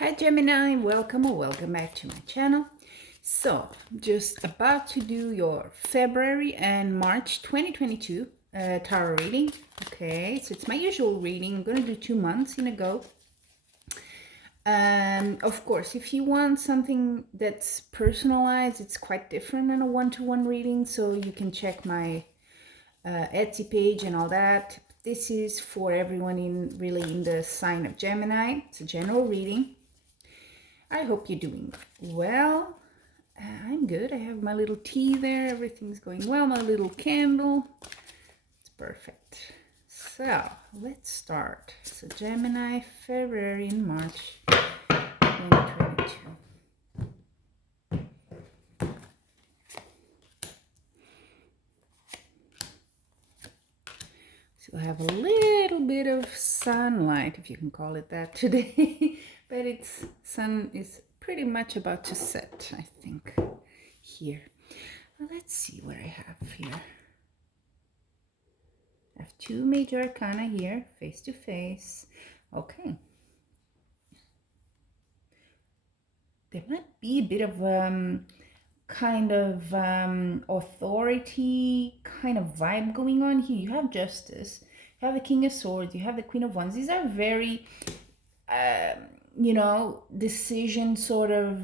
Hi Gemini, welcome or welcome back to my channel. So, just about to do your February and March 2022 tarot reading. Okay, so it's my usual reading. I'm going to do 2 months in a go. Of course, if you want something that's personalized, it's quite different than a one-to-one reading, so you can check my Etsy page and all that. This is for everyone in the sign of Gemini. It's a general reading. I hope you're doing well. I'm good. I have my little tea there. Everything's going well. My little candle. It's perfect. So let's start. So Gemini, February and March 2022. So I have a little bit of sunlight, if you can call it that, today. But it's sun is pretty much about to set, I think, here. Well, let's see what I have here. I have 2 major arcana here, face to face. Okay. There might be a bit of kind of authority kind of vibe going on here. You have Justice, you have the King of Swords, you have the Queen of Wands. These are very decision sort of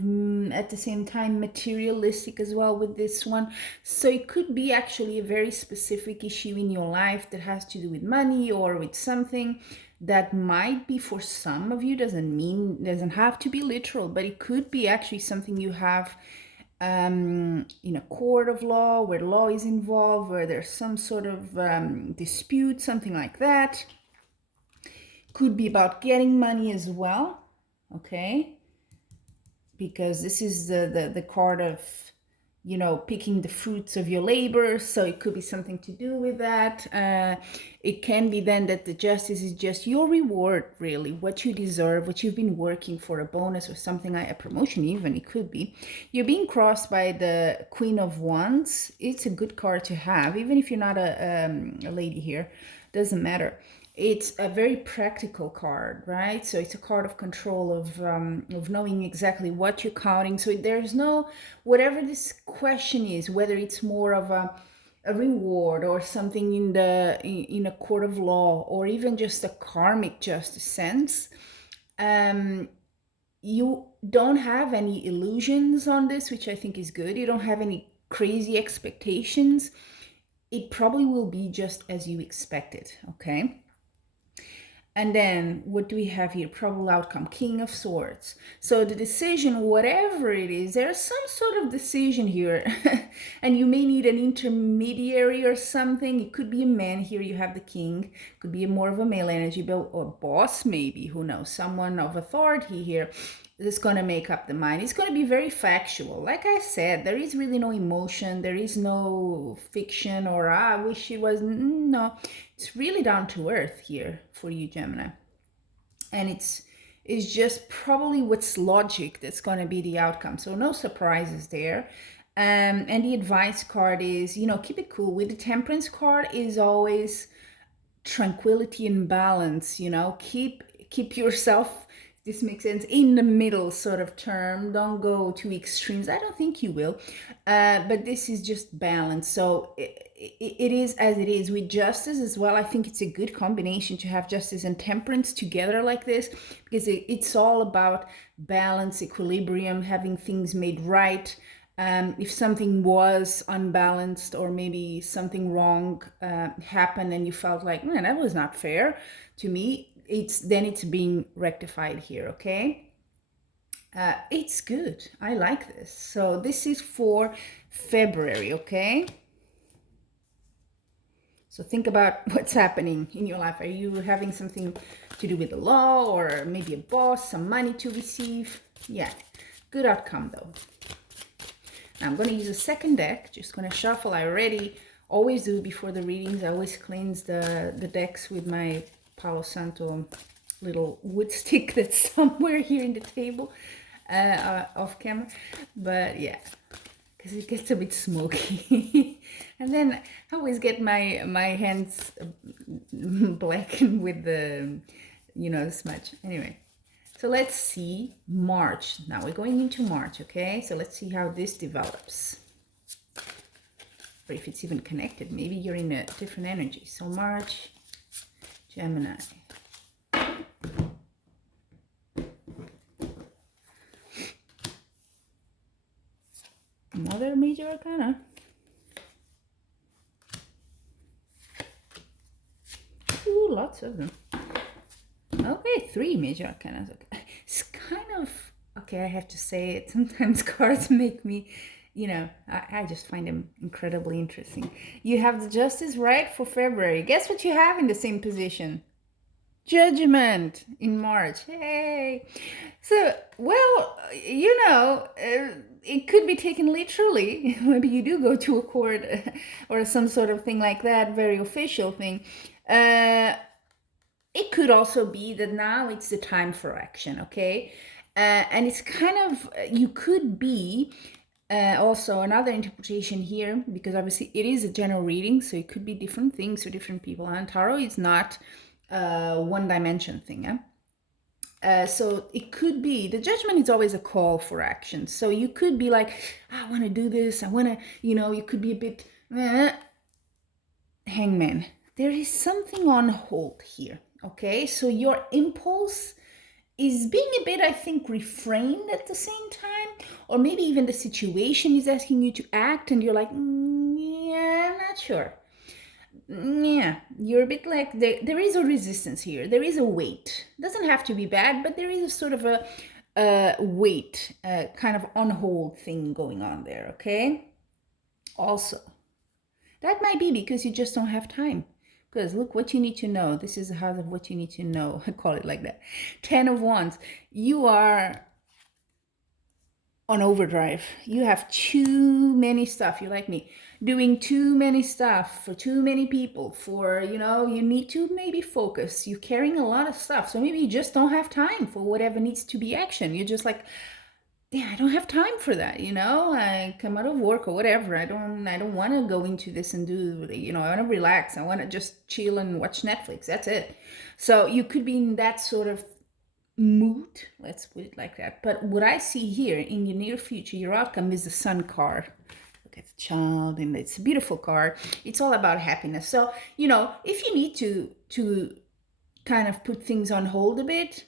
at the same time materialistic as well with this one. So it could be actually a very specific issue in your life that has to do with money or with something that might be, for some of you, doesn't have to be literal, but it could be actually something you have in a court of law, where law is involved, where there's some sort of dispute, something like that. Could be about getting money as well, okay? Because this is the card of, picking the fruits of your labor. So it could be something to do with that. It can be then that the Justice is just your reward, really, what you deserve, what you've been working for, a bonus or something, like a promotion even, it could be. You're being crossed by the Queen of Wands. It's a good card to have, even if you're not a lady here, doesn't matter. It's a very practical card, right? So it's a card of control, of knowing exactly what you're counting. So there's no, whatever this question is, whether it's more of a reward or something in a court of law, or even just a karmic justice sense, you don't have any illusions on this, which I think is good. You don't have any crazy expectations. It probably will be just as you expected, okay? And then what do we have here? Probable outcome, King of Swords. So the decision, whatever it is, there's some sort of decision here. And you may need an intermediary or something. It could be a man. Here you have the King. Could be more of a male energy, or boss maybe, who knows? Someone of authority here is going to make up the mind. It's going to be very factual. Like I said, there is really no emotion. There is no fiction or I wish it was. No, it's really down to earth here for you, Gemini. And it's just probably what's logic that's going to be the outcome. So no surprises there. And the advice card is, keep it cool. With the Temperance card is always tranquility and balance. Keep yourself, this makes sense, in the middle sort of term. Don't go to extremes. I don't think you will, but this is just balance. So it is as it is. With Justice as well, I think it's a good combination to have Justice and Temperance together like this, because it's all about balance, equilibrium, having things made right. If something was unbalanced or maybe something wrong happened and you felt like, man, that was not fair to me, it's being rectified here, okay? It's good. I like this. So this is for February, okay? So think about what's happening in your life. Are you having something to do with the law, or maybe a boss, some money to receive? Yeah, good outcome though. Now I'm going to use a second deck. Just going to shuffle. I always do before the readings. I always cleanse the decks with my Palo Santo little wood stick that's somewhere here in the table, off camera. But yeah, because it gets a bit smoky. And then I always get my hands blackened with the smudge. Anyway, So let's see March. Now we're going into March, okay? So let's see how this develops. Or if it's even connected. Maybe you're in a different energy. So March, Gemini. Another major arcana. Ooh, lots of them. Okay, 3 major arcana. Okay. It's kind of, okay, I have to say it. Sometimes cards make me, you know, I just find them incredibly interesting. You have the Justice, right, for February. Guess what you have in the same position? Judgment in March. Hey. So, well, you know, it could be taken literally. Maybe you do go to a court or some sort of thing like that, very official thing. It could also be that now it's the time for action, okay? And it's kind of, you could be also another interpretation here, because obviously it is a general reading, so it could be different things for different people. And tarot is not one dimension thing. So it could be, the judgment is always a call for action. So you could be like, I want to do this. I want to, you know, you could be a bit, Hangman. There is something on hold here. Okay, so your impulse is being a bit, I think, refrained at the same time, or maybe even the situation is asking you to act and you're like, yeah, I'm not sure. Yeah, you're a bit like, there is a resistance here. There is a weight. Doesn't have to be bad, but there is a sort of a weight, kind of on hold thing going on there, okay? Also, that might be because you just don't have time. Because look, what you need to know. This is the house of what you need to know. I call it like that. 10 of Wands. You are on overdrive. You have too many stuff. You're like me, doing too many stuff for too many people. For, you know, you need to maybe focus. You're carrying a lot of stuff. So maybe you just don't have time for whatever needs to be action. You're just like, yeah, I don't have time for that, you know. I come out of work or whatever. I don't want to go into this and do, you know, I want to relax. I want to just chill and watch Netflix. That's it. So you could be in that sort of mood, let's put it like that. But what I see here in your near future, your outcome is the Sun card. Look at the child, and it's a beautiful card. It's all about happiness. So, you know, if you need to kind of put things on hold a bit,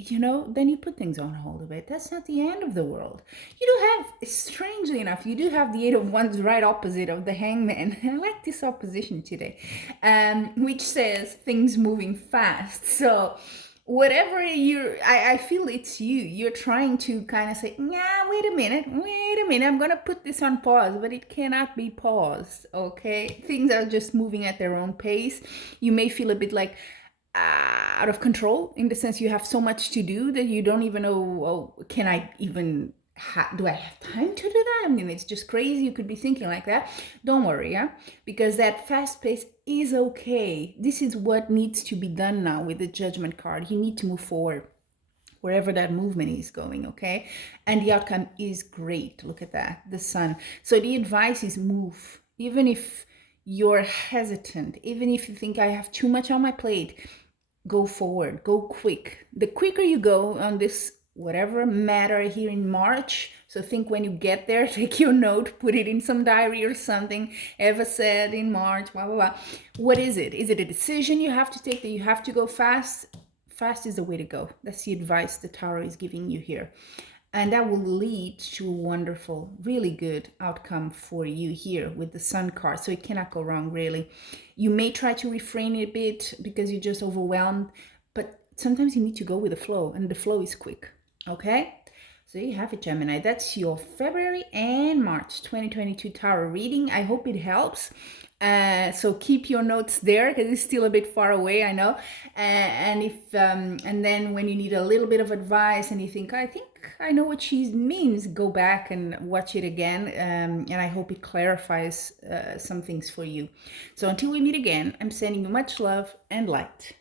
you know, then you put things on hold a bit. That's not the end of the world. You do have, strangely enough, you do have the 8 of Wands right opposite of the Hangman. I like this opposition today, which says things moving fast. So whatever I feel it's you're trying to kind of say, yeah, wait a minute, I'm gonna put this on pause, but it cannot be paused, okay? Things are just moving at their own pace. You may feel a bit like out of control, in the sense you have so much to do that you don't even know, oh, can I even do I have time to do that? I mean, it's just crazy. You could be thinking like that. Don't worry, yeah, because that fast pace is okay. This is what needs to be done now with the Judgment card. You need to move forward wherever that movement is going, okay? And the outcome is great. Look at that, the Sun. So the advice is move. Even if you're hesitant, even if you think I have too much on my plate, go forward, go quick. The quicker you go on this whatever matter here in March, so think when you get there, take your note, put it in some diary or something, ever said in March, blah, blah, blah. What is it? Is it a decision you have to take, that you have to go fast? Fast is the way to go. That's the advice the Tarot is giving you here. And that will lead to a wonderful, really good outcome for you here with the Sun card. So it cannot go wrong, really. You may try to refrain it a bit because you're just overwhelmed, but sometimes you need to go with the flow, and the flow is quick, okay? So you have it, Gemini. That's your February and March 2022 tarot reading. I hope it helps. So keep your notes there, because it's still a bit far away, I know. And if and then when you need a little bit of advice and you think, I think I know what she means, go back and watch it again. And I hope it clarifies some things for you. So until we meet again, I'm sending you much love and light.